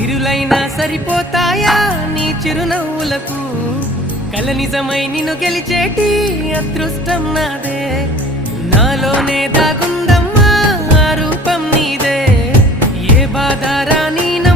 సిరులైనా సరిపోతాయా నీ చిరునవ్వులకు కల నిజమై నిన్ను గెలిచేటి అదృష్టం నాదే నాలోనే దాగుందమ్మా ఆ రూపం నీదే ఏ బాధ రాని